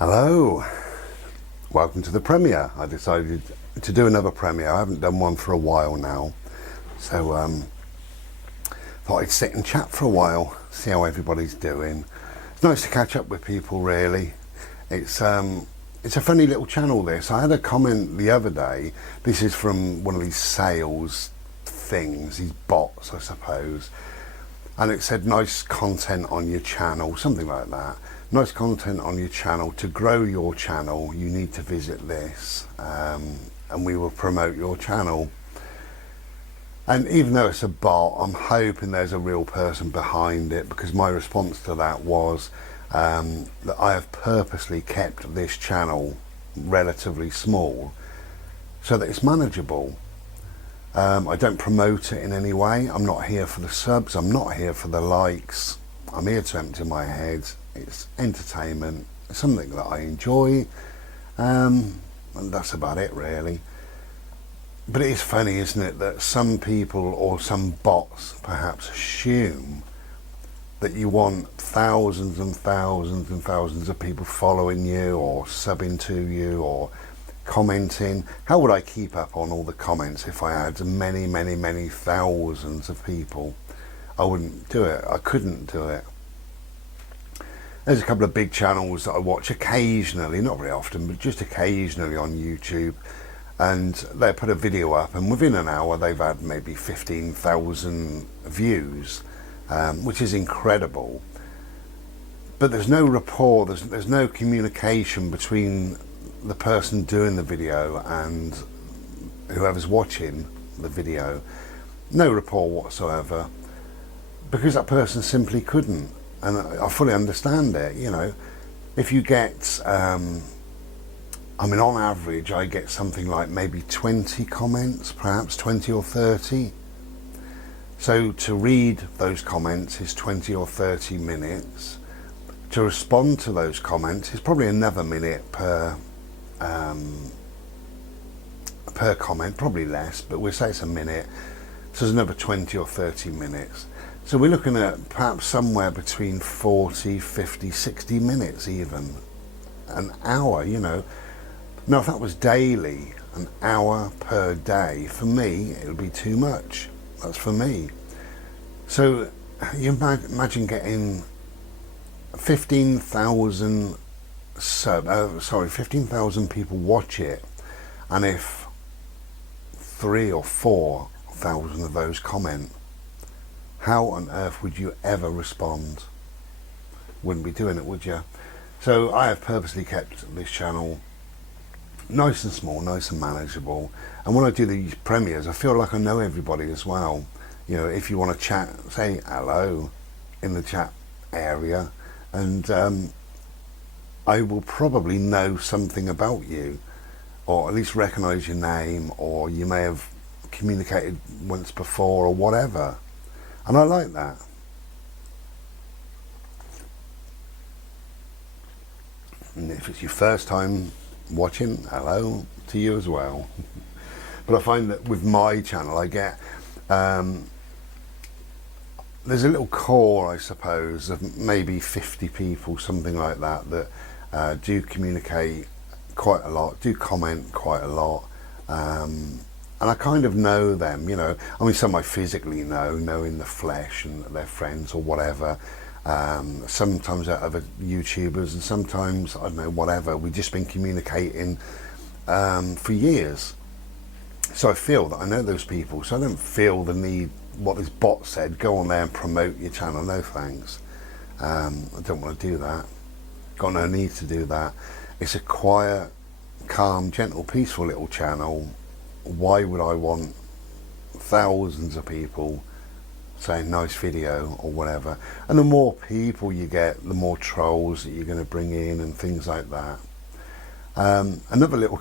Hello, welcome to the premiere. I decided to do another premiere. I haven't done one for a while now, so thought I'd sit and chat for a while, see how everybody's doing. It's nice to catch up with people, really. It's a funny little channel, this. I had a comment the other day. This is from one of these sales things, these bots, I suppose, and it said nice content on your channel, something like that. Nice content on your channel. To grow your channel, you need to visit this, and we will promote your channel. And even though it's a bot, I'm hoping there's a real person behind it, because my response to that was that I have purposely kept this channel relatively small so that it's manageable. I don't promote it in any way. I'm not here for the subs, I'm not here for the likes. I'm here to empty my head. It's entertainment, it's something that I enjoy, and that's about it, really. But it is funny, isn't it, that some people, or some bots perhaps, assume that you want thousands and thousands and thousands of people following you or subbing to you or commenting. How would I keep up on all the comments if I had many thousands of people? I wouldn't do it. I couldn't do it. There's a couple of big channels that I watch occasionally, not very often, but just occasionally on YouTube, and they put a video up and within an hour they've had maybe 15,000 views, which is incredible. But there's no rapport, there's no communication between the person doing the video and whoever's watching the video. No rapport whatsoever, because that person simply couldn't. And I fully understand it. You know, if you get, I mean, on average I get something like maybe 20 comments, perhaps 20 or 30. So to read those comments is 20 or 30 minutes. To respond to those comments is probably another minute per comment, probably less, but we'll say it's a minute. So there's another 20 or 30 minutes. So we're looking at perhaps somewhere between 40, 50, 60 minutes even. An hour, you know. Now if that was daily, an hour per day, for me it would be too much. That's for me. So you imagine getting 15,000 15,000 people watch it, and if 3,000 or 4,000 of those comment, how on earth would you ever respond? Wouldn't be doing it, would you? So I have purposely kept this channel nice and small, nice and manageable. And when I do these premieres, I feel like I know everybody as well. You know, if you want to chat, say hello in the chat area, and I will probably know something about you, or at least recognise your name, or you may have communicated once before or whatever. And I like that. And if it's your first time watching, hello to you as well. But I find that with my channel I get, there's a little core, I suppose, of maybe 50 people, something like that, that do communicate quite a lot, do comment quite a lot. And I kind of know them, you know. I mean, some I physically know in the flesh, and they're friends or whatever. Sometimes they're other YouTubers, and sometimes, I don't know, whatever. We've just been communicating for years. So I feel that I know those people, so I don't feel the need, what this bot said, go on there and promote your channel. No thanks. I don't want to do that. Got no need to do that. It's a quiet, calm, gentle, peaceful little channel. Why would I want thousands of people saying nice video or whatever? And the more people you get, the more trolls that you're going to bring in and things like that. Another little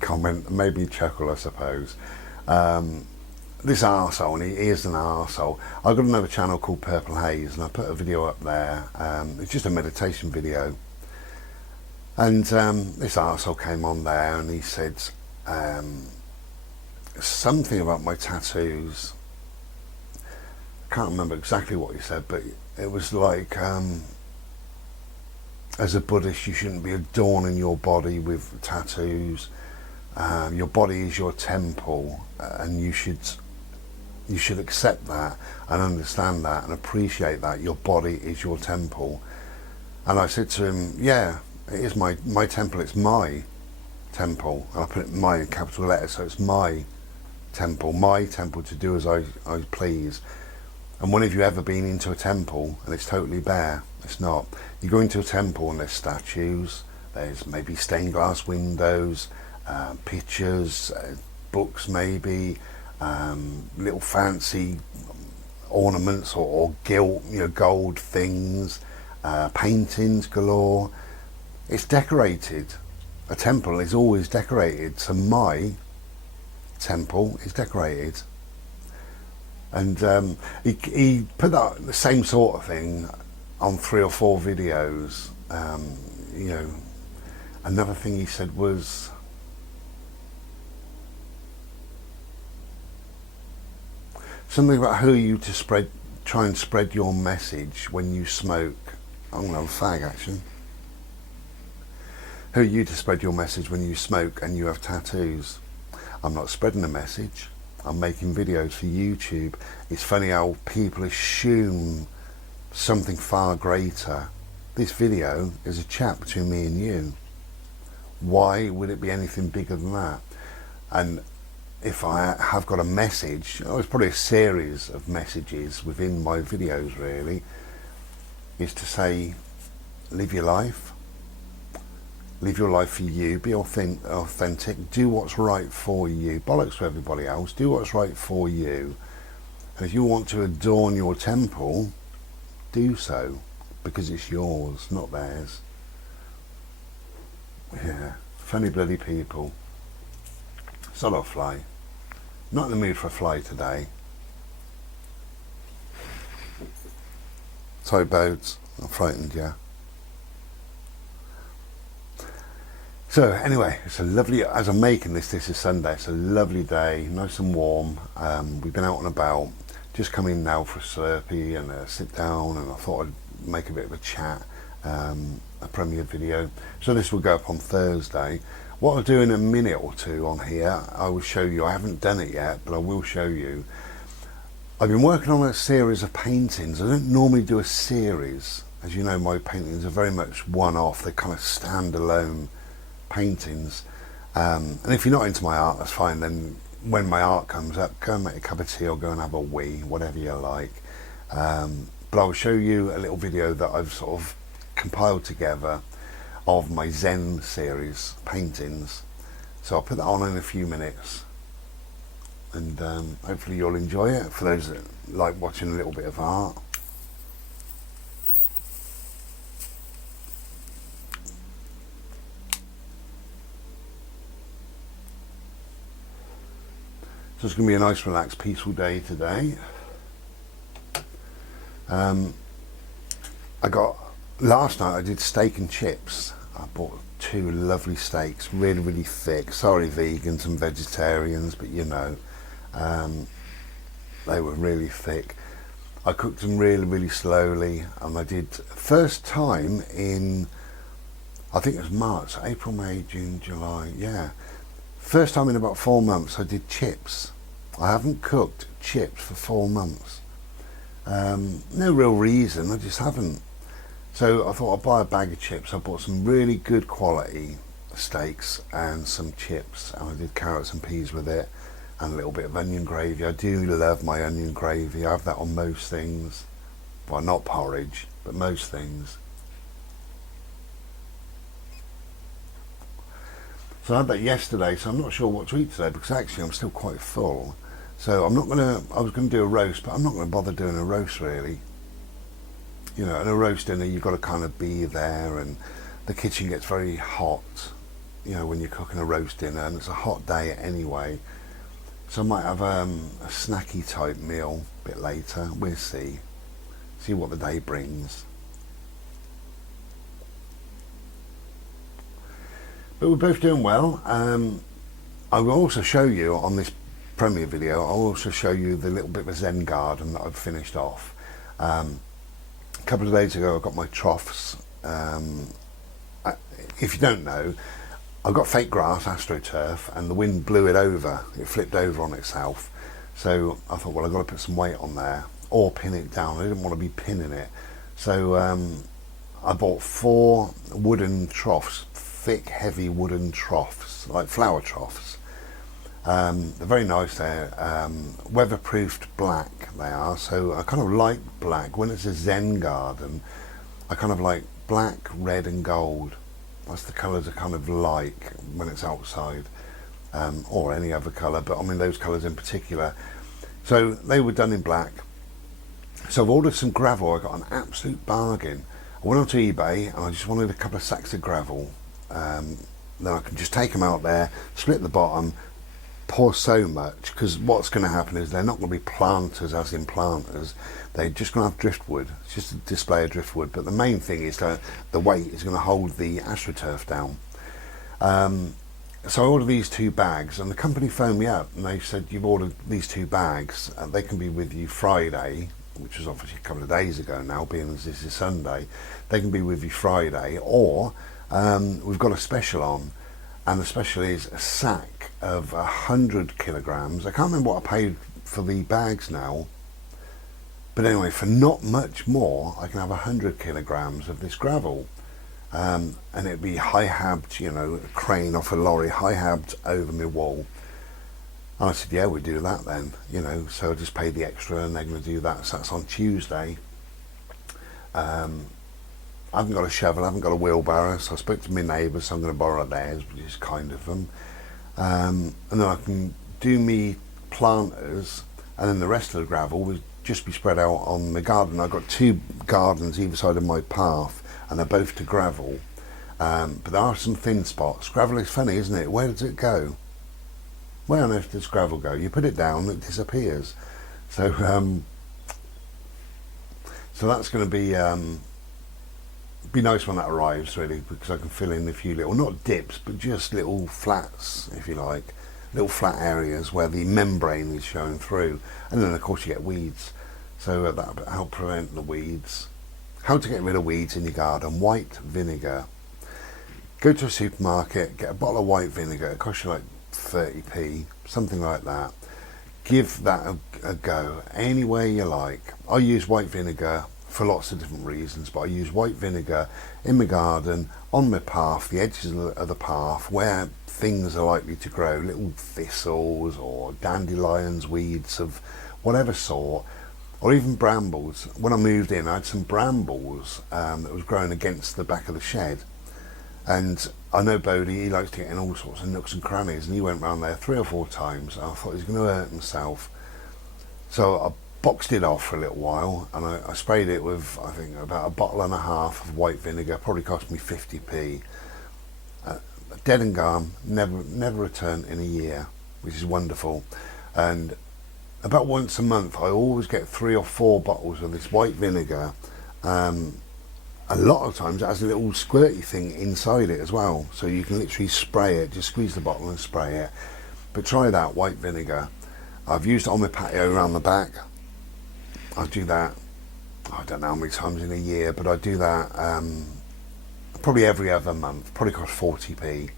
comment, maybe a chuckle, I suppose. This arsehole, and he is an arsehole. I've got another channel called Purple Haze, and I put a video up there. It's just a meditation video. And this arsehole came on there and he said, something about my tattoos. I can't remember exactly what he said, but it was like as a Buddhist, you shouldn't be adorning your body with tattoos. Your body is your temple, and you should accept that and understand that and appreciate that your body is your temple. And I said to him, yeah, it is my temple, it's my temple. And I put it my in capital letters, so it's my temple to do as I please. And when have you ever been into a temple and it's totally bare? It's not. You go into a temple and there's statues, there's maybe stained glass windows, pictures, books maybe, little fancy ornaments or gilt, gold things, paintings galore. It's decorated. A temple is always decorated, so my temple is decorated. And he put the same sort of thing on 3 or 4 videos. Another thing he said was, something about who are you to try and spread your message when you smoke. I'm going to have a fag actually. Who are you to spread your message when you smoke and you have tattoos? I'm not spreading a message. I'm making videos for YouTube. It's funny how people assume something far greater. This video is a chat between me and you. Why would it be anything bigger than that? And if I have got a message, it's probably a series of messages within my videos really, is to say, live your life. Live your life for you, be authentic, do what's right for you, bollocks for everybody else, do what's right for you. And if you want to adorn your temple, do so, because it's yours, not theirs. Yeah, funny bloody people. Sod off, fly. Not in the mood for a fly today. Sorry, Bodes, I frightened you. So anyway, it's a lovely, as I'm making this is Sunday, it's a lovely day, nice and warm. We've been out and about, just come in now for a Slurpee and a sit down, and I thought I'd make a bit of a chat, a premiere video. So this will go up on Thursday. What I'll do in a minute or two on here, I will show you, I haven't done it yet, but I will show you. I've been working on a series of paintings. I don't normally do a series. As you know, my paintings are very much one-off, they're kind of stand-alone paintings, and if you're not into my art, that's fine. Then when my art comes up, go and make a cup of tea or go and have a wee, whatever you like. But I'll show you a little video that I've sort of compiled together of my Zen series paintings, so I'll put that on in a few minutes, and hopefully you'll enjoy it, for those that like watching a little bit of art. So it's going to be a nice, relaxed, peaceful day today. Last night I did steak and chips. I bought 2 lovely steaks, really, really thick. Sorry vegans and vegetarians, but they were really thick. I cooked them really, really slowly, and I did, first time in, I think it was March, April, May, June, July, yeah. First time in about 4 months I did chips. I haven't cooked chips for 4 months. No real reason, I just haven't. So I thought I'd buy a bag of chips. I bought some really good quality steaks and some chips, and I did carrots and peas with it, and a little bit of onion gravy. I do love my onion gravy. I have that on most things. Well, not porridge, but most things. So I had that yesterday, so I'm not sure what to eat today, because actually I'm still quite full. So I was going to do a roast, but I'm not going to bother doing a roast really. In a roast dinner you've got to kind of be there, and the kitchen gets very hot, when you're cooking a roast dinner, and it's a hot day anyway. So I might have a snacky type meal a bit later, we'll see what the day brings. But we're both doing well. I will also show you on this premiere video, I'll also show you the little bit of a Zen garden that I've finished off. A couple of days ago I got my troughs if you don't know, I've got fake grass, AstroTurf, and the wind blew it over. It flipped over on itself. So I thought, well, I've got to put some weight on there or pin it down. I didn't want to be pinning it. So I bought 4 wooden troughs, thick, heavy wooden troughs, like flower troughs. They're very nice. They're weatherproofed black, they are. So I kind of like black. When it's a Zen garden, I kind of like black, red and gold. That's the colours I kind of like when it's outside, or any other colour, but I mean those colours in particular. So they were done in black. So I've ordered some gravel. I got an absolute bargain. I went onto eBay and I just wanted a couple of sacks of gravel. Then I can just take them out there, split the bottom, pour so much, because what's going to happen is they're not going to be planters as in planters. They're just going to have driftwood. It's just a display of driftwood, but the main thing is that the weight is going to hold the AstroTurf down. So I ordered these 2 bags, and the company phoned me up and they said, you've ordered these 2 bags, they can be with you Friday, which was obviously a couple of days ago now, being as this is Sunday. They can be with you Friday, or we've got a special on, and the special is a sack of 100 kilograms. I can't remember what I paid for the bags now, but anyway, for not much more, I can have 100 kilograms of this gravel. And it'd be high-habbed, you know, a crane off a lorry, high-habbed over my wall. And I said, yeah, we do that then, you know. So I just paid the extra, and they're going to do that. So that's on Tuesday. I haven't got a shovel, I haven't got a wheelbarrow, so I spoke to my neighbours, so I'm going to borrow theirs, which is kind of them. And then I can do me planters, and then the rest of the gravel will just be spread out on the garden. I've got 2 gardens either side of my path, and they're both to gravel. But there are some thin spots. Gravel is funny, isn't it? Where does it go? Where on earth does gravel go? You put it down, it disappears. So so that's going to be nice when that arrives, really, because I can fill in a few little, not dips, but just little flats, if you like, little flat areas where the membrane is showing through. And then of course you get weeds, so that'll help prevent the weeds. How to get rid of weeds in your garden: white vinegar. Go to a supermarket, get a bottle of white vinegar. It costs you like 30p, something like that. Give that a go any way you like. I use white vinegar for lots of different reasons, but I use white vinegar in my garden, on my path, the edges of the path, where things are likely to grow, little thistles or dandelions, weeds of whatever sort, or even brambles. When I moved in, I had some brambles that was growing against the back of the shed, and I know Bodie, he likes to get in all sorts of nooks and crannies, and he went round there 3 or 4 times, and I thought he was going to hurt himself. So I boxed it off for a little while, and I sprayed it with, I think, about 1.5 bottles of white vinegar. Probably cost me 50p. Dead and gone, never returned in a year, which is wonderful. And about once a month I always get 3 or 4 bottles of this white vinegar. A lot of times it has a little squirty thing inside it as well, so you can literally spray it, just squeeze the bottle and spray it. But try that white vinegar. I've used it on my patio around the back. I do that, I don't know how many times in a year, but I do that probably every other month. Probably costs 40p,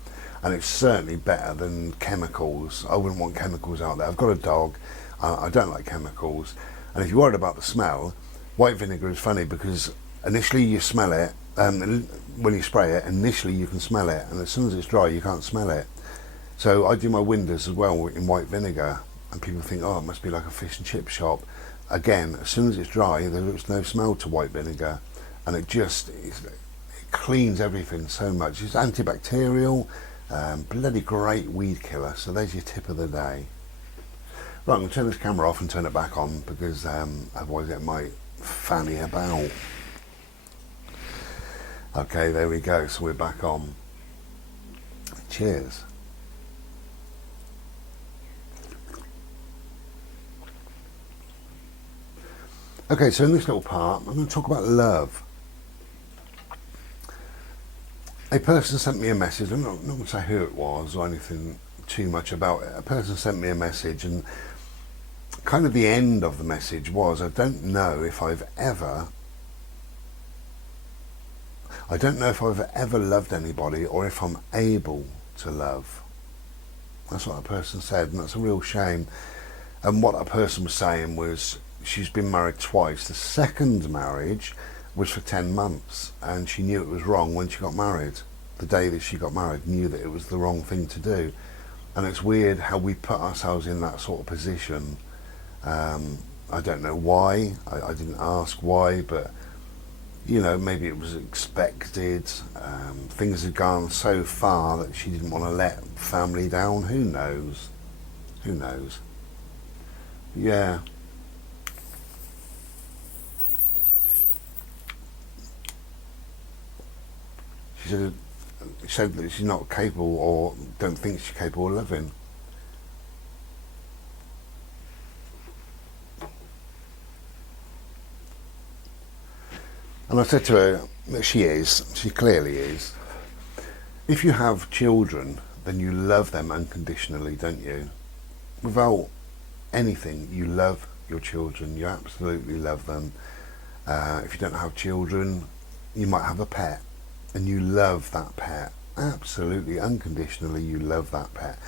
and it's certainly better than chemicals. I wouldn't want chemicals out there. I've got a dog, I don't like chemicals, and if you're worried about the smell, white vinegar is funny because initially you smell it, when you spray it, initially you can smell it, and as soon as it's dry you can't smell it. So I do my windows as well in white vinegar, and people think, oh, it must be like a fish and chip shop. Again, as soon as it's dry, there's no smell to white vinegar, and it cleans everything so much. It's antibacterial, bloody great weed killer. So there's your tip of the day. Right, I'm going to turn this camera off and turn it back on, because otherwise it might fanny about. Okay, there we go, so we're back on. Cheers. Okay, so in this little part, I'm going to talk about love. A person sent me a message. I'm not going to say who it was or anything too much about it. A person sent me a message, and kind of the end of the message was, I don't know if I've ever... I don't know if I've ever loved anybody or if I'm able to love. That's what that person said, and that's a real shame. And what that person was saying was she's been married twice. The second marriage was for 10 months, and she knew it was wrong when she got married. The day that she got married, knew that it was the wrong thing to do. And it's weird how we put ourselves in that sort of position. I don't know why. I didn't ask why, but you know, maybe it was expected. Things had gone so far that she didn't want to let family down. Who knows? Who knows? Yeah. She said that she's not capable, or don't think she's capable of loving. And I said to her that she clearly is. If you have children, then you love them unconditionally, don't you? Without anything, you love your children, you absolutely love them. If you don't have children, you might have a pet, and you love that pet. Absolutely, unconditionally, you love that pet.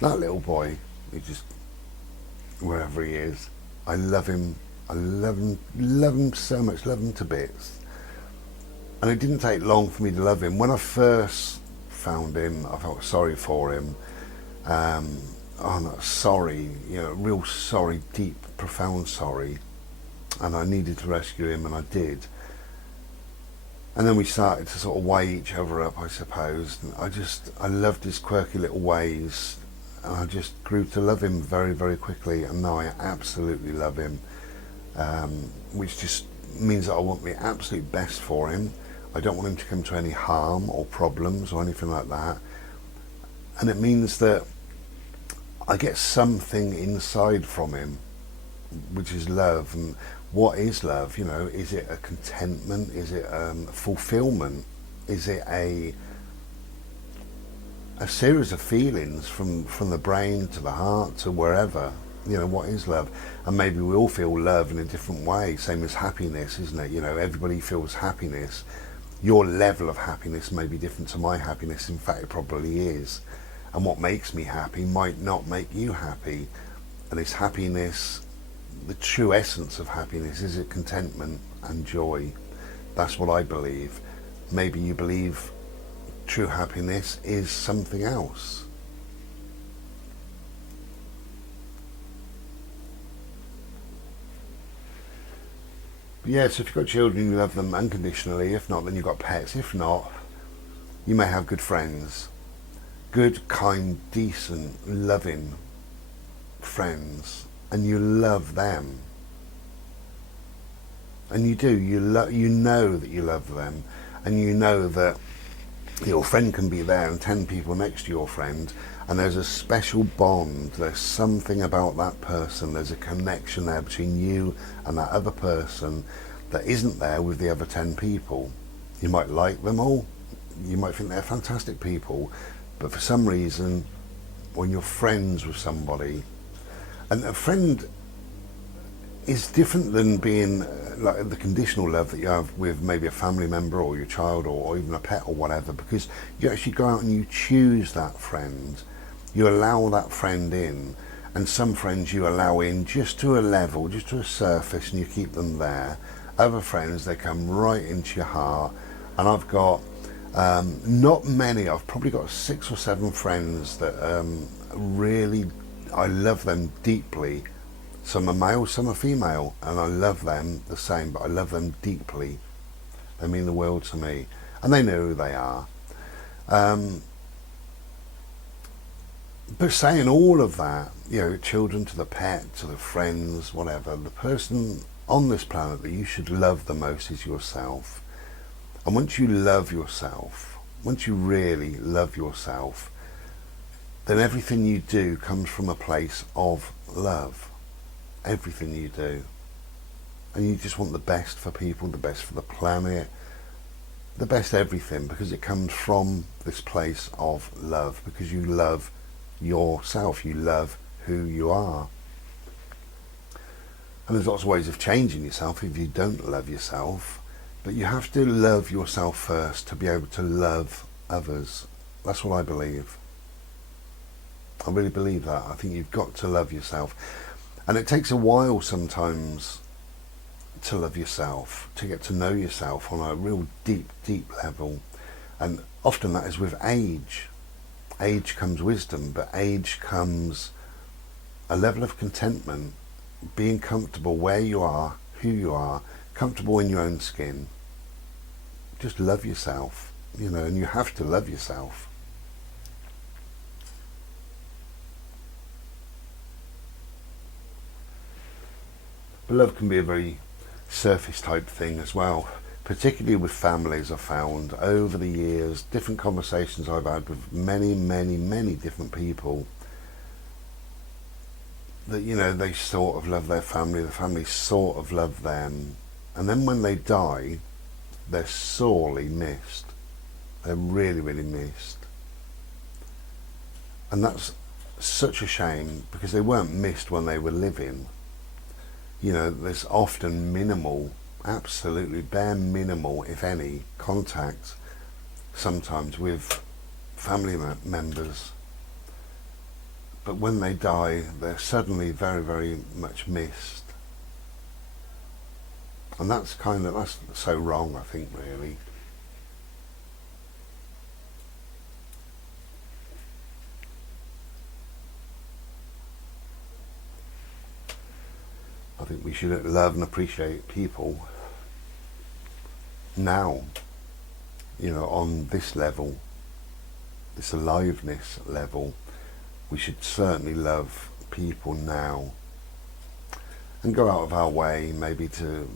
That little boy, he just, wherever he is, I love him. I love him so much, love him to bits. And it didn't take long for me to love him. When I first found him, I felt sorry for him. Sorry, you know, real sorry, deep, profound sorry. And I needed to rescue him, and I did. And then we started to sort of weigh each other up, I suppose. And I loved his quirky little ways, and I just grew to love him very, very quickly. And now I absolutely love him, which just means that I want the absolute best for him. I don't want him to come to any harm or problems or anything like that. And it means that I get something inside from him, which is love. And what is love? You know, is it a contentment? Is it fulfillment? Is it a series of feelings from the brain to the heart to wherever? You know, what is love? And maybe we all feel love in a different way, same as happiness, isn't it? You know, everybody feels happiness. Your level of happiness may be different to my happiness. In fact, it probably is. And what makes me happy might not make you happy. And is happiness, the true essence of happiness, is it contentment and joy? That's what I believe. Maybe you believe true happiness is something else. But yeah, so if you've got children, you love them unconditionally. If not, then you've got pets. If not, you may have good friends. Good, kind, decent, loving friends. And you love them. And you do. You know that you love them. And you know that your friend can be there and 10 people next to your friend, and there's a special bond. There's something about that person. There's a connection there between you and that other person that isn't there with the other 10 people. You might like them all. You might think they're fantastic people. But for some reason, when you're friends with somebody, and a friend is different than being like the conditional love that you have with maybe a family member or your child or even a pet or whatever, because you actually go out and you choose that friend. You allow that friend in, and some friends you allow in just to a level, just to a surface, and you keep them there. Other friends, they come right into your heart. And I've got not many, I've probably got 6 or 7 friends that really, I love them deeply. Some are male, some are female, and I love them the same, but I love them deeply. They mean the world to me, and they know who they are. But saying all of that, you know, children to the pet, to the friends, whatever, the person on this planet that you should love the most is yourself. And once you love yourself, once you really love yourself, then everything you do comes from a place of love. Everything you do. And you just want the best for people, the best for the planet, the best everything, because it comes from this place of love, because you love yourself, you love who you are. And there's lots of ways of changing yourself if you don't love yourself. But you have to love yourself first to be able to love others. That's what I believe. I really believe that. I think you've got to love yourself. And it takes a while sometimes to love yourself, to get to know yourself on a real deep, deep level. And often that is with age. Age comes wisdom, but age comes a level of contentment, being comfortable where you are, who you are, comfortable in your own skin. Just love yourself, you know, and you have to love yourself. But love can be a very surface type thing as well, particularly with families. I've found over the years, different conversations I've had with many, many, many different people, that, you know, they sort of love their family, the family sort of love them, and then when they die, they're sorely missed. They're really, really missed. And that's such a shame, because they weren't missed when they were living. You know, there's often minimal, absolutely bare minimal, if any, contact sometimes with family members. But when they die, they're suddenly very, very much missed. And that's so wrong, I think, really. I think we should love and appreciate people now, you know, on this level, this aliveness level. We should certainly love people now, and go out of our way maybe to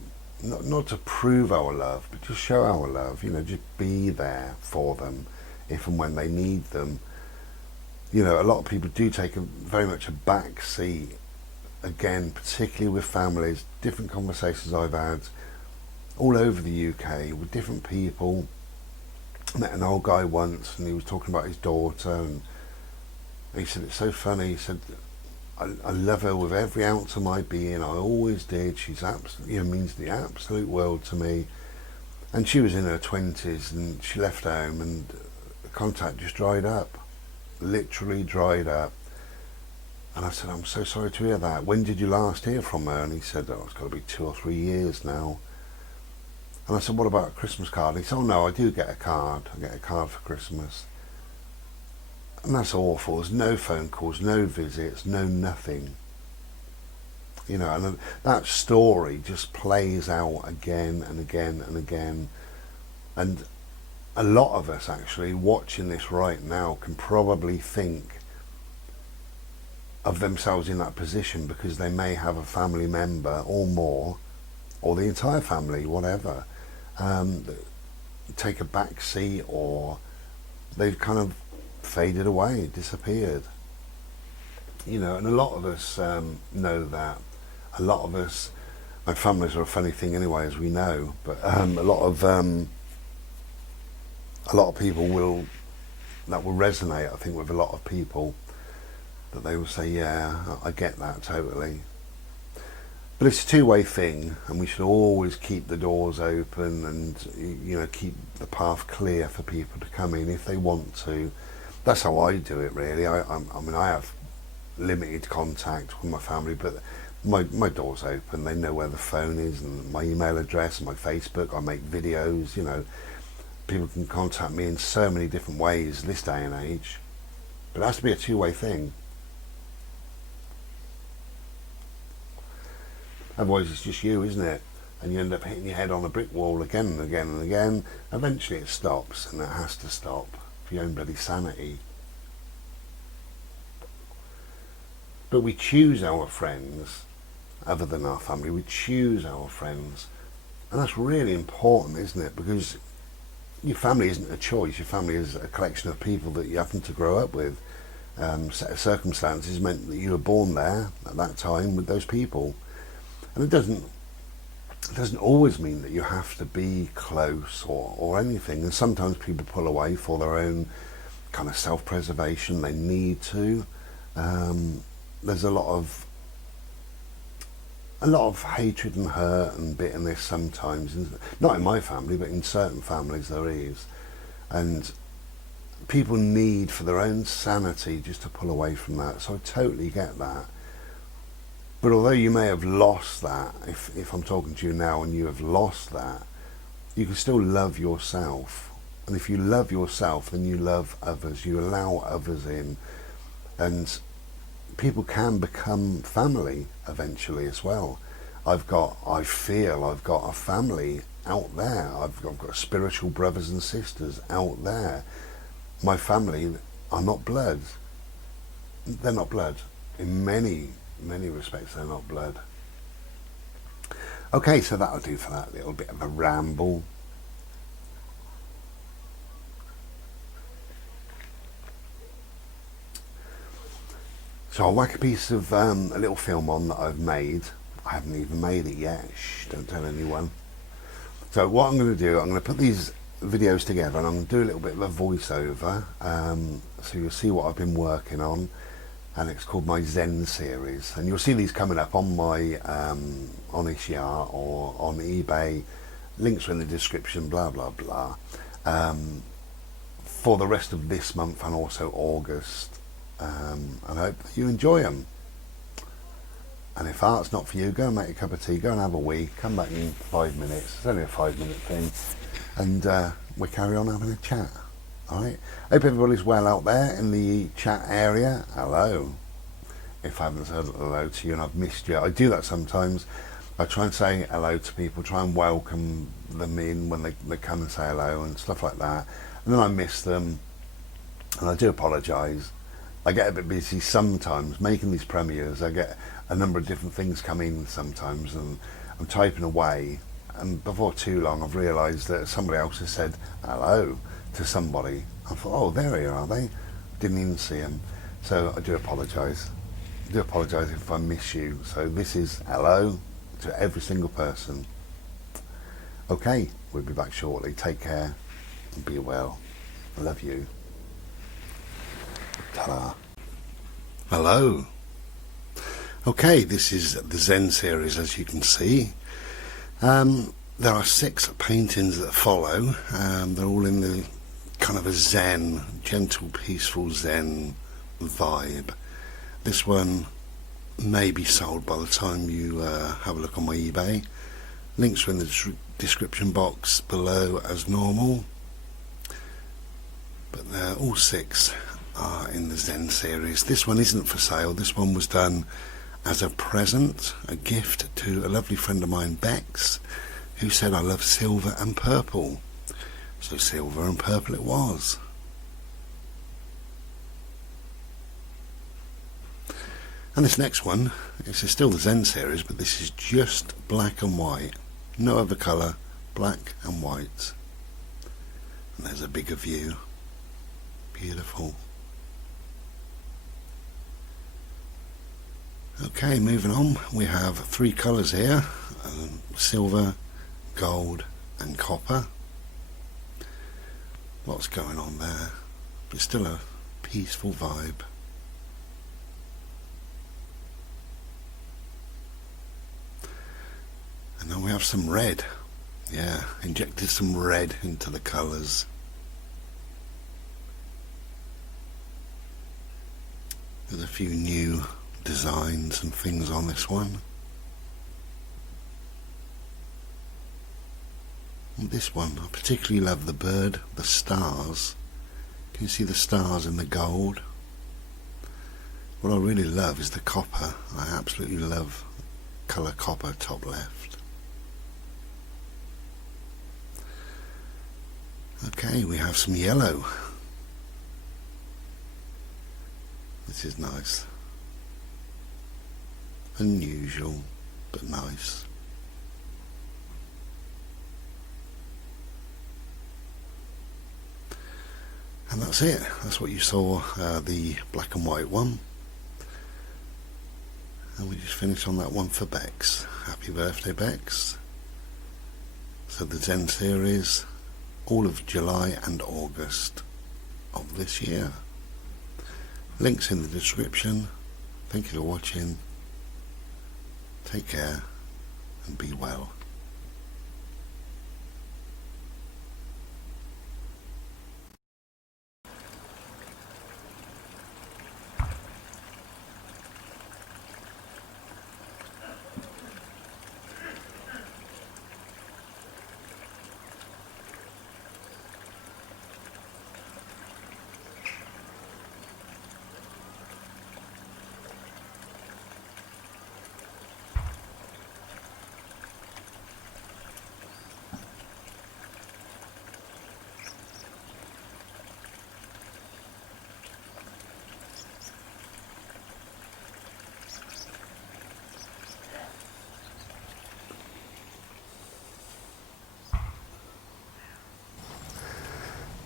not to prove our love, but just show our love, you know, just be there for them if and when they need them. You know, a lot of people do take very much a back seat, again, particularly with families. Different conversations I've had all over the UK with different people. I met an old guy once, and he was talking about his daughter, and he said, it's so funny, he said, I love her with every ounce of my being, I always did, she's absolutely, you know, means the absolute world to me. And she was in her 20s, and she left home, and the contact just dried up, literally dried up. And I said, I'm so sorry to hear that. When did you last hear from her? And he said, oh, it's got to be 2 or 3 years now. And I said, what about a Christmas card? And he said, oh no, I do get a card. I get a card for Christmas. And that's awful. There's no phone calls, no visits, no nothing. You know, and that story just plays out again and again and again. And a lot of us actually watching this right now can probably think of themselves in that position, because they may have a family member or more, or the entire family, whatever, take a back seat, or they've kind of faded away, disappeared. You know, and a lot of us know that. A lot of us, my families are a funny thing anyway, as we know, but a lot of people that will resonate, I think, with a lot of people, that they will say, yeah, I get that totally. But it's a two-way thing, and we should always keep the doors open, and, you know, keep the path clear for people to come in if they want to. That's how I do it, really. I mean, I have limited contact with my family, but my door's open. They know where the phone is, and my email address, and my Facebook. I make videos, you know. People can contact me in so many different ways this day and age. But it has to be a two-way thing. Otherwise it's just you, isn't it? And you end up hitting your head on a brick wall again and again and again. Eventually it stops, and it has to stop for your own bloody sanity. But we choose our friends other than our family. We choose our friends, and that's really important, isn't it? Because your family isn't a choice. Your family is a collection of people that you happen to grow up with. Set of circumstances meant that you were born there at that time with those people. And it doesn't always mean that you have to be close or anything. And sometimes people pull away for their own kind of self-preservation. They need to. There's a lot of a lot of hatred and hurt and bitterness sometimes, and not in my family, but in certain families there is, and people need for their own sanity just to pull away from that. So I totally get that. But although you may have lost that, if I'm talking to you now and you have lost that, you can still love yourself. And if you love yourself, then you love others, you allow others in, and people can become family eventually as well. I feel I've got a family out there. I've got spiritual brothers and sisters out there. My family are not blood. They're not blood. In many respects, they're not blood. Okay, so that'll do for that little bit of a ramble. So I'll whack a piece of a little film on that I've made. I haven't even made it yet. Shh, don't tell anyone. So what I'm going to do, I'm going to put these videos together and I'm going to do a little bit of a voiceover. So you'll see what I've been working on. And it's called my Zen series. And you'll see these coming up on my on Ishia or on eBay. Links are in the description, blah, blah, blah. For the rest of this month and also August. And I hope that you enjoy them. And if art's not for you, go and make a cup of tea, go and have a wee, come back in 5 minutes. It's only a 5-minute thing. And we carry on having a chat. Alright, hope everybody's well out there in the chat area. Hello. If I haven't said hello to you and I've missed you, I do that sometimes. I try and say hello to people, try and welcome them in when they come and say hello and stuff like that. And then I miss them, and I do apologise. I get a bit busy sometimes making these premieres. I get a number of different things come in sometimes, and I'm typing away, and before too long I've realised that somebody else has said hello to somebody. I thought, oh, there you are, they didn't even see them. So I do apologise. I do apologise if I miss you. So this is hello to every single person. Okay, we'll be back shortly. Take care and be well. I love you. Ta-da. Hello. Okay, this is the Zen series, as you can see. There are 6 paintings that follow. They're all in the kind of a Zen, gentle, peaceful Zen vibe. This one may be sold by the time you have a look on my eBay. Links are in the description box below as normal. But all 6 are in the Zen series. This one isn't for sale. This one was done as a present, a gift to a lovely friend of mine, Bex, who said I love silver and purple. So silver and purple it was. And this next one, this is still the Zen series, but this is just black and white. No other colour, black and white. And there's a bigger view. Beautiful. Okay, moving on, we have 3 colours here, silver, gold and copper. Lots going on there, but still a peaceful vibe. And then we have some red. Yeah, injected some red into the colours. There's a few new designs and things on this one. And this one, I particularly love the bird, the stars. Can you see the stars in the gold? What I really love is the copper. I absolutely love colour copper, top left. Okay, we have some yellow. This is nice. Unusual, but nice. And that's it. That's what you saw, the black and white one. And we just finished on that one for Bex. Happy birthday, Bex. So the Zen series, all of July and August of this year. Links in the description. Thank you for watching. Take care and be well.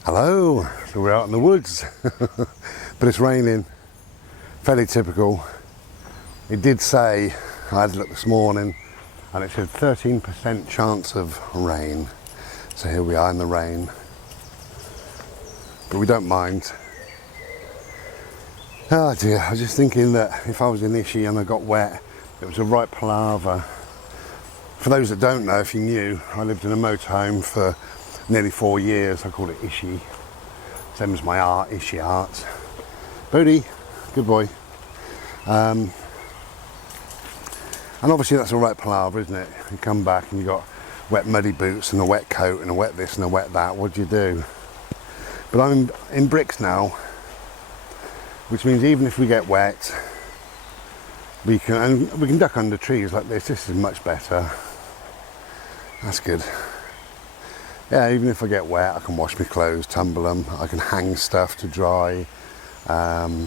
Hello, so we're out in the woods, but it's raining, fairly typical. It did say, I had a look this morning, and it said 13% chance of rain. So here we are in the rain, but we don't mind. Oh dear, I was just thinking that if I was in Ishi and I got wet, it was a right palaver. For those that don't know, if you knew, I lived in a motorhome for nearly 4 years. I called it Ishi. Same as my art, Ishi art. Bodhi, good boy. And obviously that's a right palaver, isn't it? You come back and you got wet muddy boots and a wet coat and a wet this and a wet that. What do you do? But I'm in bricks now, which means even if we get wet, we can duck under trees like this. This is much better. That's good. Yeah, even if I get wet, I can wash my clothes, tumble them, I can hang stuff to dry. Got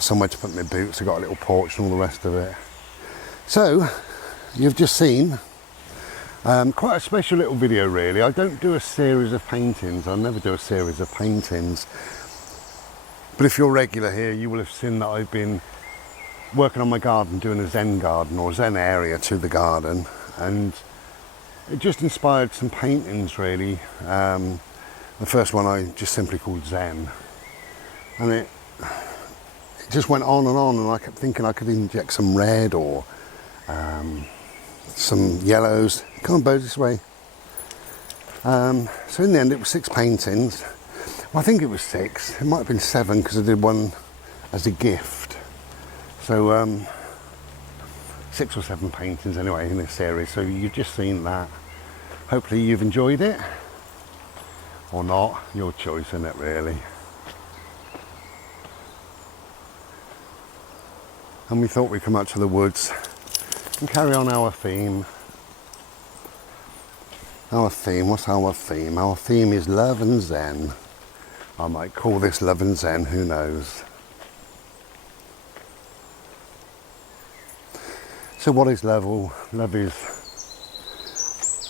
somewhere to put my boots, I've got a little porch and all the rest of it. So, you've just seen quite a special little video really. I don't do a series of paintings, I never do a series of paintings. But if you're regular here, you will have seen that I've been working on my garden, doing a Zen garden or Zen area to the garden. And it just inspired some paintings really. The first one I just simply called Zen, and it just went on, and I kept thinking I could inject some red or some yellows. Come on, Bo, this way. So in the end it was 6 paintings. Well, I think it was 6, it might have been 7 because I did one as a gift. So 6 or 7 paintings anyway in this series, so you've just seen that. Hopefully you've enjoyed it, or not, your choice, isn't it really? And we thought we'd come out to the woods and carry on our theme. Our theme, what's our theme? Our theme is love and Zen. I might call this love and Zen, who knows? So what is love? Well, love is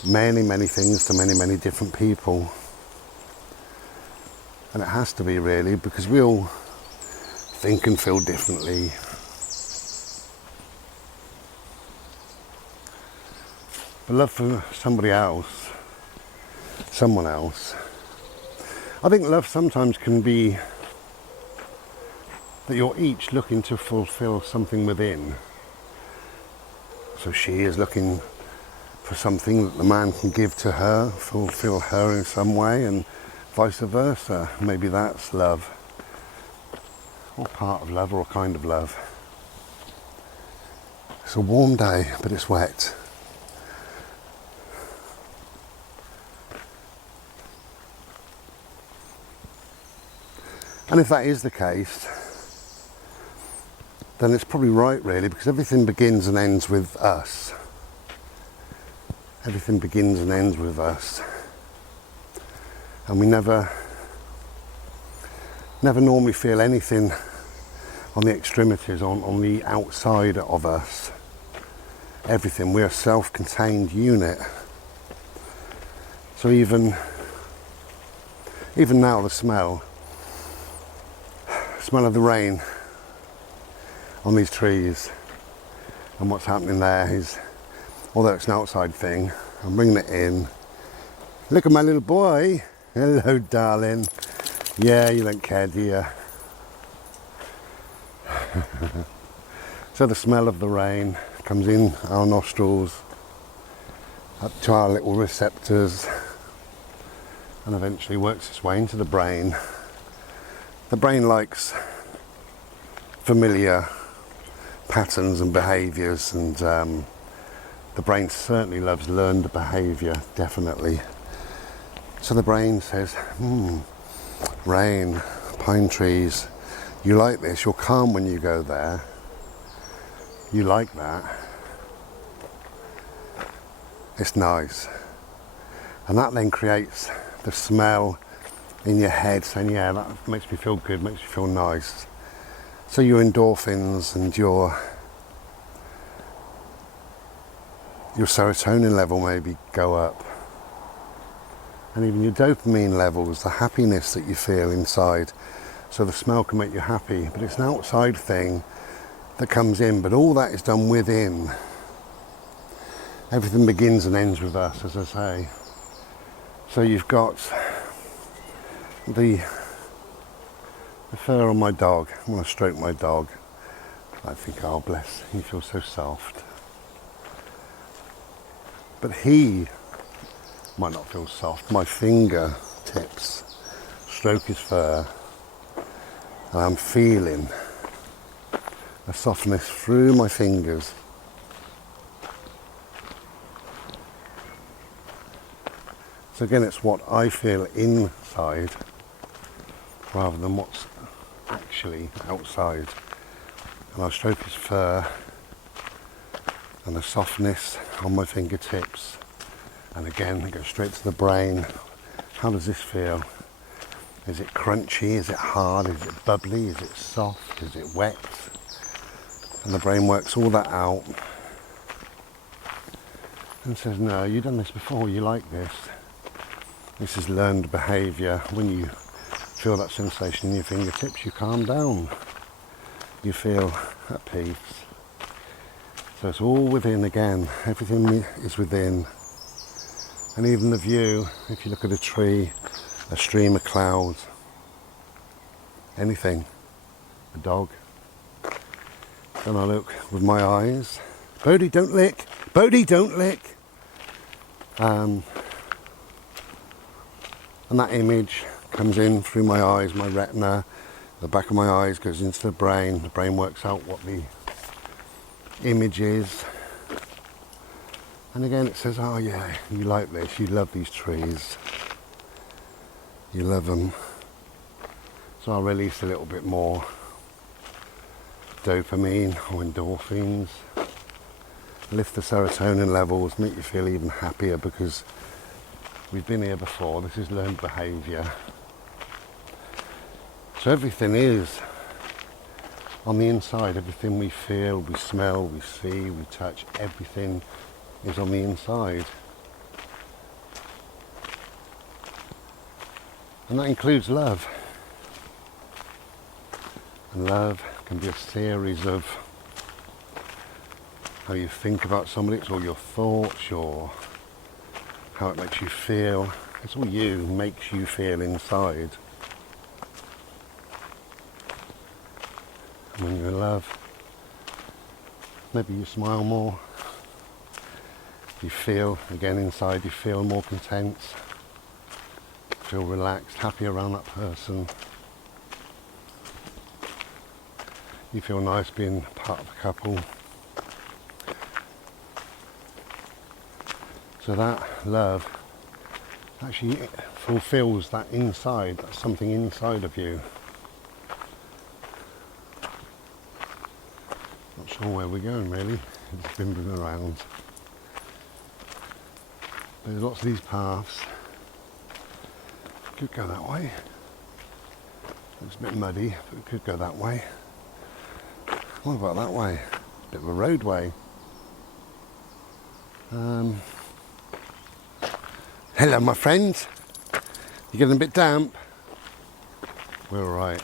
many, many things to many, many different people. And it has to be really, because we all think and feel differently. But love for somebody else, someone else. I think love sometimes can be that you're each looking to fulfill something within. So she is looking for something that the man can give to her, fulfill her in some way, and vice versa. Maybe that's love, or part of love, or a kind of love. It's a warm day, but it's wet. And if that is the case, then it's probably right really, because everything begins and ends with us. Everything begins and ends with us. And we never normally feel anything on the extremities, on the outside of us. Everything, we're a self-contained unit. So even now the smell of the rain on these trees, and what's happening there is, although it's an outside thing, I'm bringing it in. Look at my little boy. Hello, darling. Yeah, you don't care, do you? So the smell of the rain comes in our nostrils, up to our little receptors, and eventually works its way into the brain. The brain likes familiar patterns and behaviours, and the brain certainly loves learned behaviour, definitely. So the brain says, rain, pine trees, you like this, you're calm when you go there, you like that, it's nice. And that then creates the smell in your head saying, yeah, that makes me feel good, makes me feel nice. So your endorphins and your serotonin level maybe go up. And even your dopamine levels, the happiness that you feel inside. So the smell can make you happy, but it's an outside thing that comes in, but all that is done within. Everything begins and ends with us, as I say. So you've got the fur on my dog. I want to stroke my dog. I think, oh bless, he feels so soft. But he might not feel soft. My finger tips stroke his fur, and I'm feeling a softness through my fingers. So again, it's what I feel inside rather than what's actually outside. And I stroke his fur and the softness on my fingertips. And again, it goes straight to the brain. How does this feel? Is it crunchy? Is it hard? Is it bubbly? Is it soft? Is it wet? And the brain works all that out and says, no, you've done this before, you like this. This is learned behaviour. When you feel that sensation in your fingertips, you calm down. You feel at peace. So it's all within again. Everything is within. And even the view, if you look at a tree, a stream of clouds, anything, a dog. Then I look with my eyes. Bodhi, don't lick! Bodhi, don't lick! And that image comes in through my eyes, my retina, the back of my eyes goes into the brain works out what the image is. And again it says, oh yeah, you like this, you love these trees, you love them. So I'll release a little bit more dopamine or endorphins, lift the serotonin levels, make you feel even happier because we've been here before, this is learned behaviour. So everything is on the inside, everything we feel, we smell, we see, we touch, everything is on the inside. And that includes love. And love can be a series of how you think about somebody, it's all your thoughts, how it makes you feel. It's all you, makes you feel inside. And when you're in love, maybe you smile more. You feel, again inside, you feel more content. Feel relaxed, happy around that person. You feel nice being part of a couple. So that love actually fulfills that inside, that's something inside of you. Not sure where we're going really, it's bimbing around. There's lots of these paths. Could go that way. It's a bit muddy, but it could go that way. What about that way? Bit of a roadway. Hello my friends. You getting a bit damp? We're alright.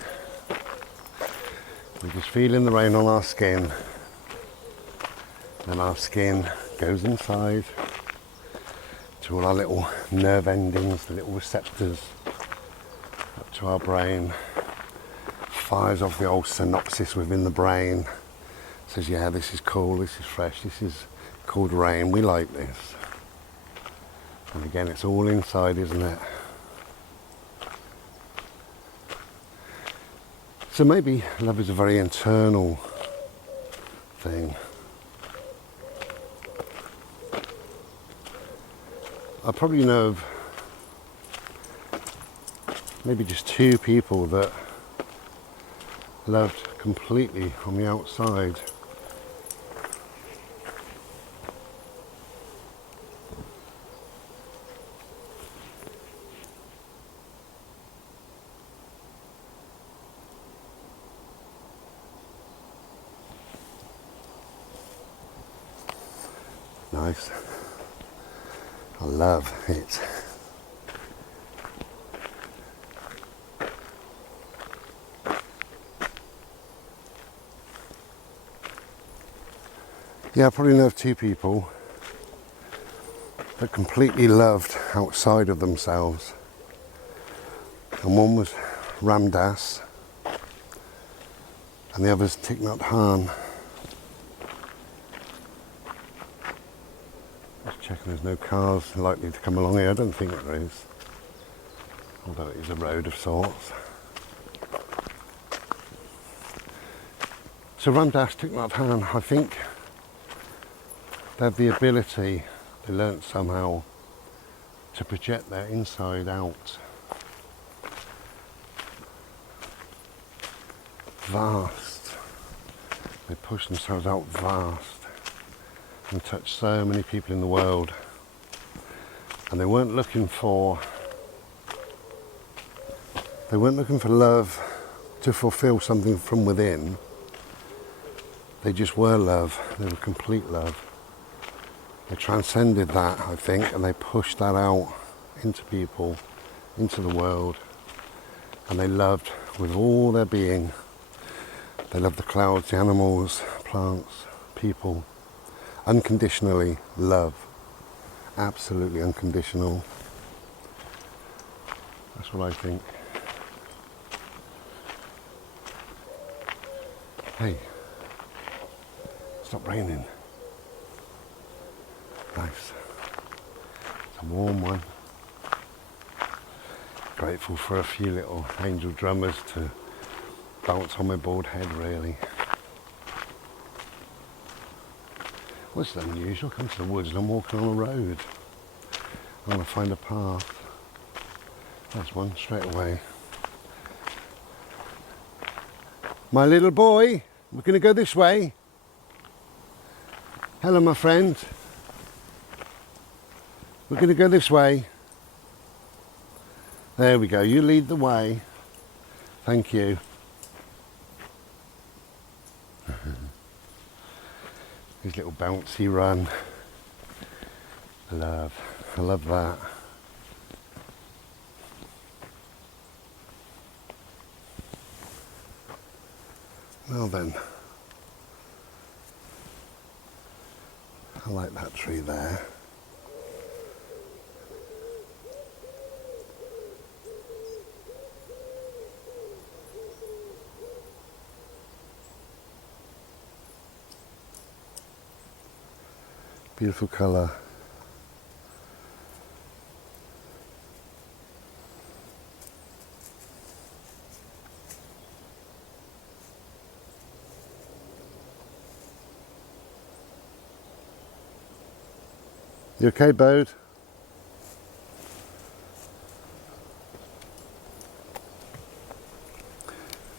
We're just feeling the rain on our skin. And our skin goes inside to all our little nerve endings, the little receptors up to our brain. Fires off the old synapses within the brain. Says, yeah, this is cool, this is fresh, this is called rain, we like this. And again, it's all inside, isn't it? So maybe love is a very internal thing. I probably know of maybe just 2 people that loved completely on the outside. Nice. I love it. Yeah, I probably know of 2 people that completely loved outside of themselves. And one was Ram Dass and the other's Thich Nhat Hanh. Just checking there's no cars likely to come along here. I don't think there is, although it is a road of sorts. So Ram Dass, Thich Nhat Hanh, I think they have the ability, they learnt somehow, to project their inside out. Vast. They push themselves out vast and touch so many people in the world. And they weren't looking for love to fulfill something from within. They just were love. They were complete love. They transcended that, I think, and they pushed that out into people, into the world. And they loved with all their being. They loved the clouds, the animals, plants, people. Unconditionally love. Absolutely unconditional. That's what I think. Hey, stop raining. Nice. It's a warm one. Grateful for a few little angel drummers to bounce on my bald head, really. Well, it's unusual. I come to the woods and I'm walking on a road. I want to find a path. There's one straight away. My little boy, we're going to go this way. Hello, my friend. We're going to go this way. There we go. You lead the way. Thank you. His little bouncy run. I love that. Well then, I like that tree there. Beautiful colour. You okay, Bode?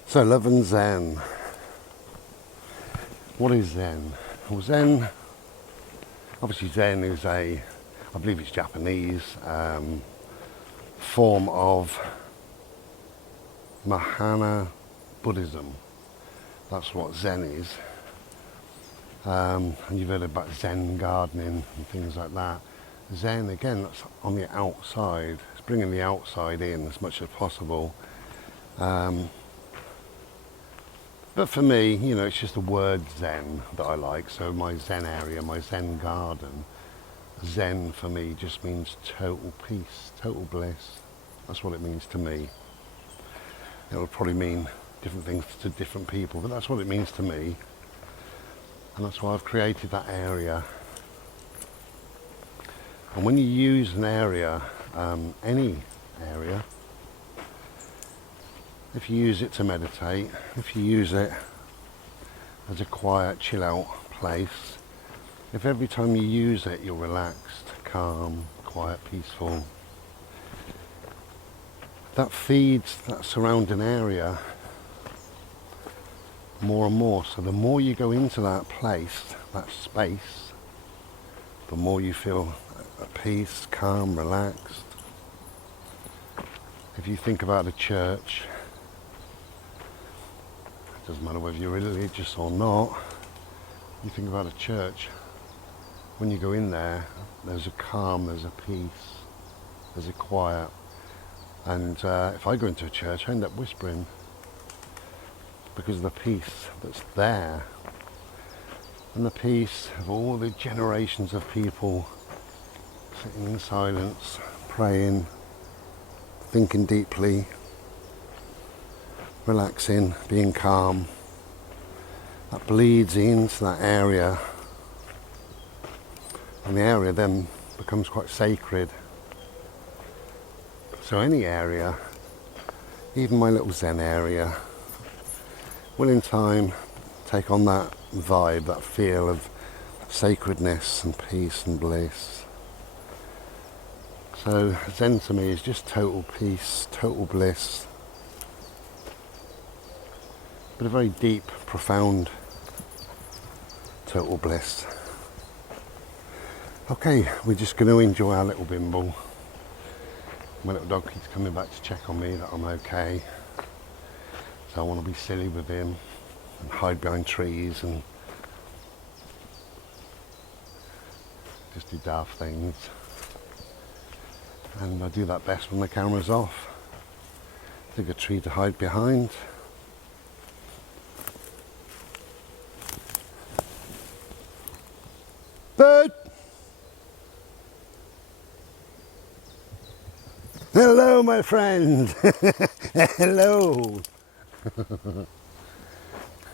So, love and Zen. What is Zen? Well, Zen, obviously Zen is I believe it's Japanese, form of Mahana Buddhism. That's what Zen is. And you've heard about Zen gardening and things like that. Zen, again, that's on the outside. It's bringing the outside in as much as possible. But for me, you know, it's just the word Zen that I like. So my Zen area, my Zen garden, Zen for me just means total peace, total bliss. That's what it means to me. It'll probably mean different things to different people, but that's what it means to me. And that's why I've created that area. And when you use an area, any area, if you use it to meditate, if you use it as a quiet, chill out place, if every time you use it you're relaxed, calm, quiet, peaceful, that feeds that surrounding area more and more. So the more you go into that place, that space, the more you feel at peace, calm, relaxed. If you think about a church, it doesn't matter whether you're religious or not, you think about a church, when you go in there, there's a calm, there's a peace, there's a quiet. And if I go into a church, I end up whispering because of the peace that's there. And the peace of all the generations of people sitting in silence, praying, thinking deeply, relaxing, being calm. That bleeds into that area. And the area then becomes quite sacred. So any area, even my little Zen area, will in time take on that vibe, that feel of sacredness and peace and bliss. So Zen to me is just total peace, total bliss, but a very deep, profound, total bliss. Okay, we're just going to enjoy our little bimble. My little dog keeps coming back to check on me that I'm okay. So I want to be silly with him and hide behind trees and just do daft things. And I do that best when the camera's off. Dig a tree to hide behind. Bird! Hello, my friend. Hello.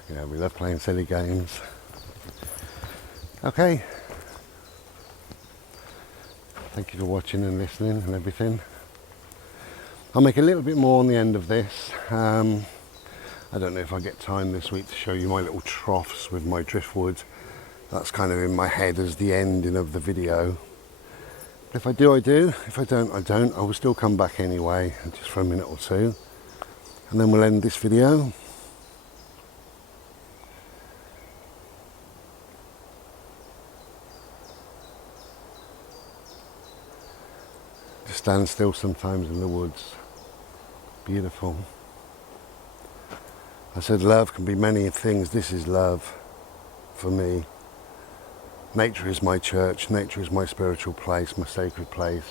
Yeah, we love playing silly games. Okay. Thank you for watching and listening and everything. I'll make a little bit more on the end of this. I don't know if I get time this week to show you my little troughs with my driftwood. That's kind of in my head as the ending of the video. If I do, I do. If I don't, I don't. I will still come back anyway, just for a minute or two. And then we'll end this video. Just stand still sometimes in the woods. Beautiful. I said love can be many things. This is love for me. Nature is my church, nature is my spiritual place, my sacred place.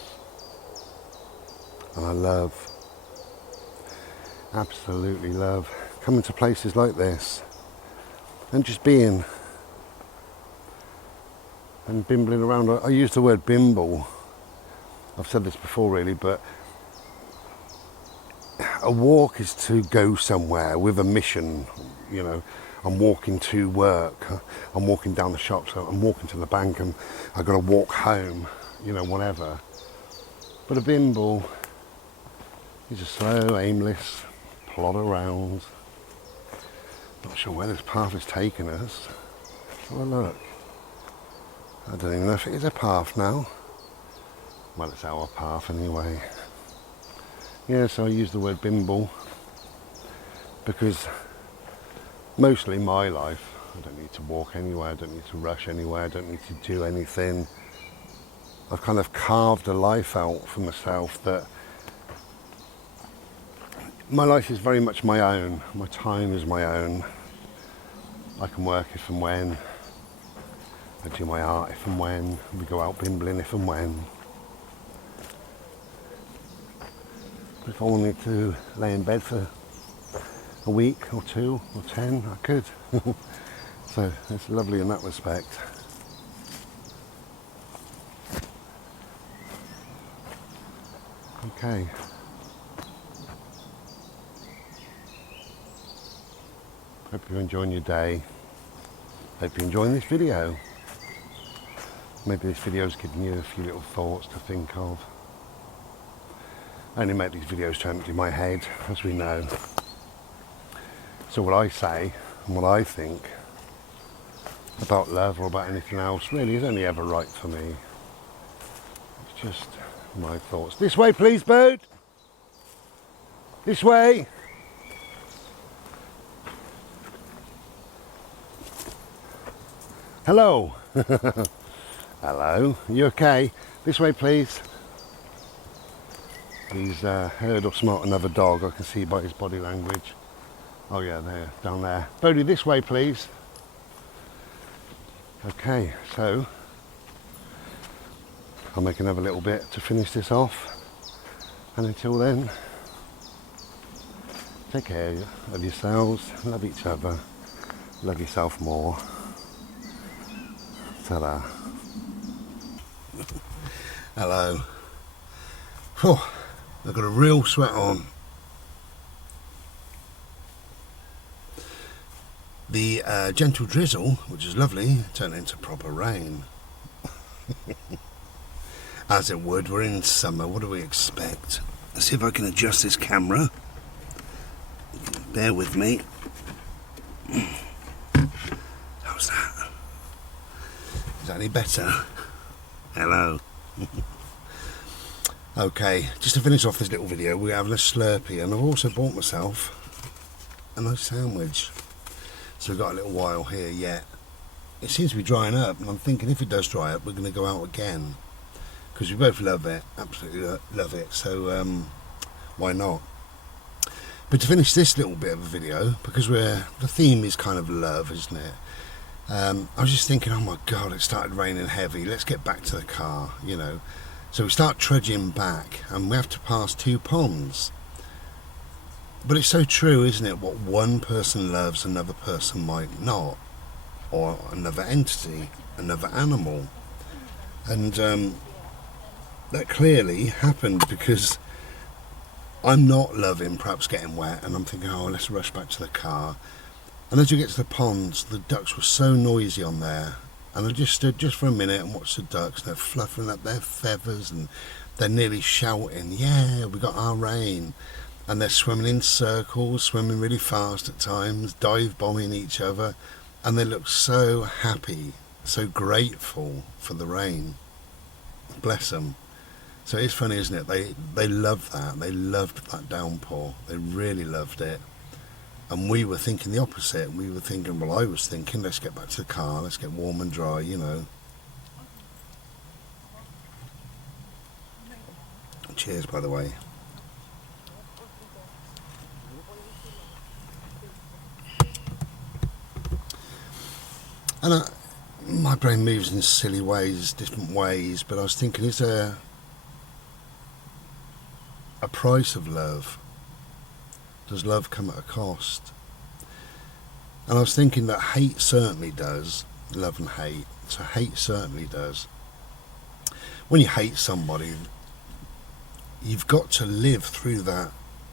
And I love, absolutely love, coming to places like this and just being and bimbling around. I use the word bimble. I've said this before really, but a walk is to go somewhere with a mission, you know. I'm walking to work, I'm walking down the shop, so I'm walking to the bank and I've got to walk home, you know, whatever. But a bimble is a slow, aimless plod around. Not sure where this path is taking us. Have a look. I don't even know if it is a path now. Well, it's our path anyway. Yeah, so I use the word bimble because mostly my life, I don't need to walk anywhere, I don't need to rush anywhere, I don't need to do anything. I've kind of carved a life out for myself that my life is very much my own, my time is my own. I can work if and when, I do my art if and when, we go out bimbling if and when. But if I wanted to lay in bed for a week or 2 or 10, I could. So it's lovely in that respect. Okay. Hope you're enjoying your day. Hope you're enjoying this video. Maybe this video's giving you a few little thoughts to think of. I only make these videos to empty my head, as we know. So what I say and what I think about love or about anything else really is only ever right for me. It's just my thoughts. This way please, bird! This way! Hello! Hello, you okay? This way please. He's heard or smelt another dog, I can see by his body language. Oh yeah, there, down there. Bodie, this way please. Okay, so I'll make another little bit to finish this off. And until then, take care of yourselves, love each other, love yourself more. Ta-da. Hello. Whew, I've got a real sweat on. The gentle drizzle, which is lovely, turned into proper rain. As it would, we're in summer, what do we expect? Let's see if I can adjust this camera. Bear with me. How's that? Is that any better? Hello. Okay, just to finish off this little video, we're having a Slurpee, and I've also bought myself a nice sandwich. So we've got a little while here yet. It seems to be drying up, and I'm thinking if it does dry up, we're going to go out again. Because we both love it, absolutely love it, so why not? But to finish this little bit of a video, because the theme is kind of love, isn't it? I was just thinking, oh my god, it started raining heavy, let's get back to the car, you know. So we start trudging back, and we have to pass 2 ponds. But it's so true, isn't it? What one person loves, another person might not. Or another entity, another animal. And that clearly happened because I'm not loving perhaps getting wet, and I'm thinking, oh, let's rush back to the car. And as you get to the ponds, the ducks were so noisy on there. And I just stood just for a minute and watched the ducks. They're fluffing up their feathers and they're nearly shouting, yeah, we got our rain. And they're swimming in circles, swimming really fast at times, dive bombing each other. And they look so happy, so grateful for the rain. Bless them. So it's funny, isn't it? They loved that. They loved that downpour. They really loved it. And we were thinking the opposite. We were thinking, well, I was thinking, let's get back to the car, let's get warm and dry, you know. Cheers, by the way. And my brain moves in silly ways, different ways, but I was thinking, is there a price of love? Does love come at a cost? And I was thinking that hate certainly does, love and hate, so hate certainly does. When you hate somebody, you've got to live through that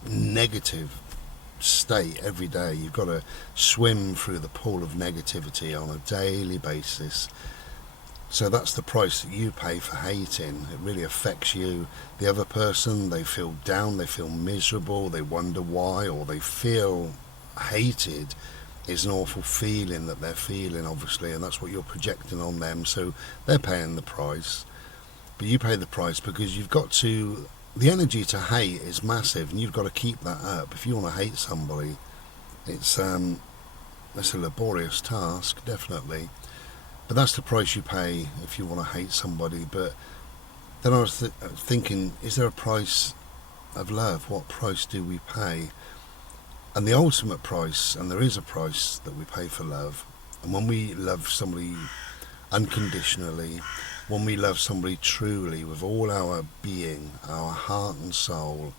negative state every day. You've got to swim through the pool of negativity on a daily basis. So that's the price that you pay for hating. It really affects you. The other person, they feel down, they feel miserable, they wonder why, or they feel hated. It's an awful feeling that they're feeling, obviously, and that's what you're projecting on them. So they're paying the price. But you pay the price because you've got to... The energy to hate is massive, and you've got to keep that up. If you want to hate somebody, it's a laborious task, definitely. But that's the price you pay if you want to hate somebody. But then I was thinking, is there a price of love? What price do we pay? And the ultimate price, and there is a price that we pay for love. And when we love somebody unconditionally, when we love somebody truly with all our being, our heart and soul,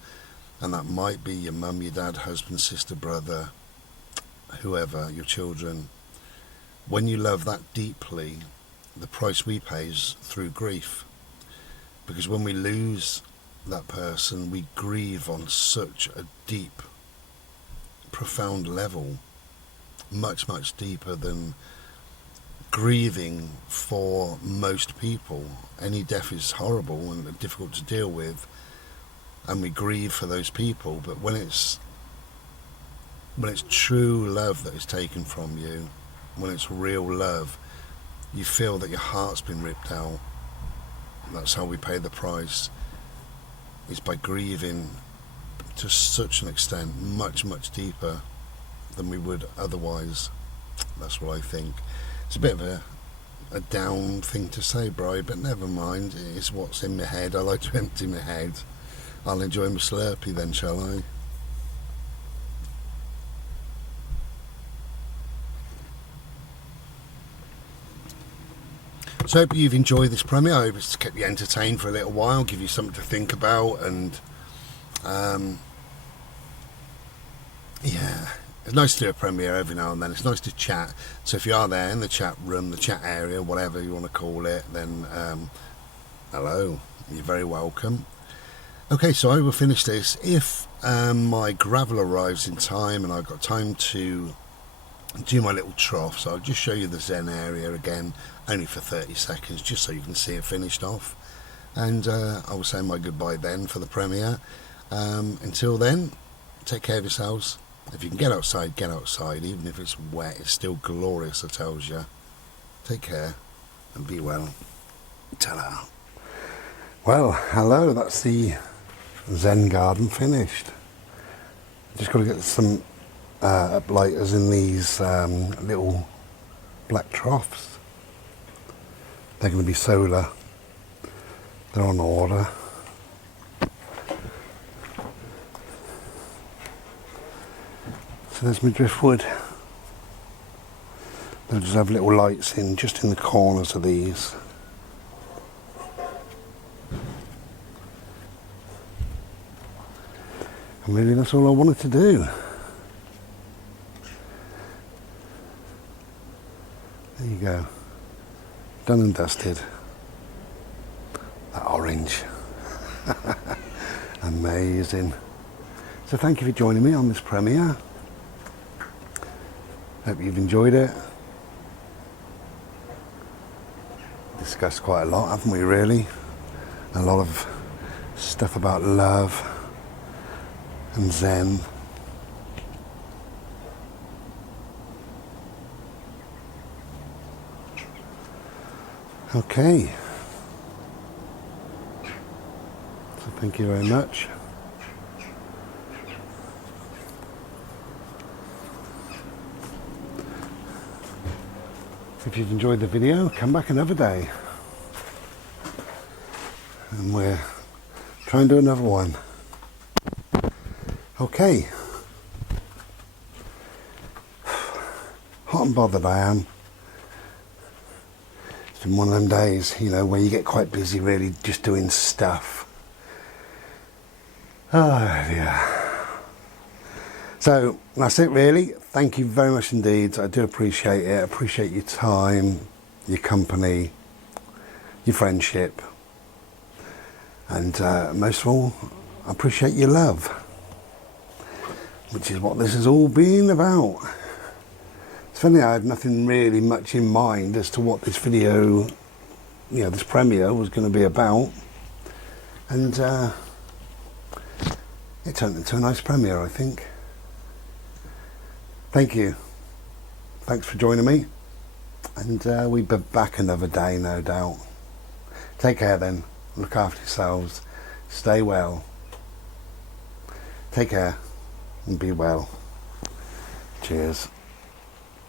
and that might be your mum, your dad, husband, sister, brother, whoever, your children, when you love that deeply, the price we pay is through grief. Because when we lose that person, we grieve on such a deep, profound level, much, much deeper than grieving for most people. Any death is horrible and difficult to deal with, and we grieve for those people. But when it's true love that is taken from you, when it's real love, you feel that your heart's been ripped out. That's how we pay the price. It's by grieving to such an extent, much, much deeper than we would otherwise. That's what I think. It's a bit of a down thing to say, Bri, but never mind. It's what's in my head. I like to empty my head. I'll enjoy my Slurpee then, shall I? So I hope you've enjoyed this premiere. I hope it's kept you entertained for a little while, give you something to think about, and yeah, it's nice to do a premiere every now and then. It's nice to chat. So if you are there in the chat room, the chat area, whatever you want to call it, then hello, you're very welcome. Okay, so I will finish this. If my gravel arrives in time and I've got time to do my little trough, so I'll just show you the Zen area again, only for 30 seconds, just so you can see it finished off, and I will say my goodbye then for the premiere. Until then, take care of yourselves. If you can get outside, even if it's wet, it's still glorious, I tells you. Take care and be well. Ta-da. Well, hello, that's the Zen garden finished. Just got to get some uplighters in these little black troughs. They're going to be solar. They're on order. So there's my driftwood. They'll just have little lights in just in the corners of these. And really that's all I wanted to do. There you go. Done and dusted. That orange. Amazing. So thank you for joining me on this premiere. Hope you've enjoyed it. Discussed quite a lot, haven't we, really? A lot of stuff about love and Zen. Okay. So thank you very much. If you've enjoyed the video, come back another day. And we'll try and do another one. Okay. Hot and bothered I am. It's been one of them days, you know, where you get quite busy really just doing stuff. Oh dear. So that's it really. Thank you very much indeed. I do appreciate it. I appreciate your time, your company, your friendship, and most of all, I appreciate your love, which is what this has all been about. It's funny, I had nothing really much in mind as to what this video, you know, this premiere was going to be about, and it turned into a nice premiere, I think. Thank you. Thanks for joining me, and we'll be back another day, no doubt. Take care then. Look after yourselves. Stay well. Take care and be well. Cheers.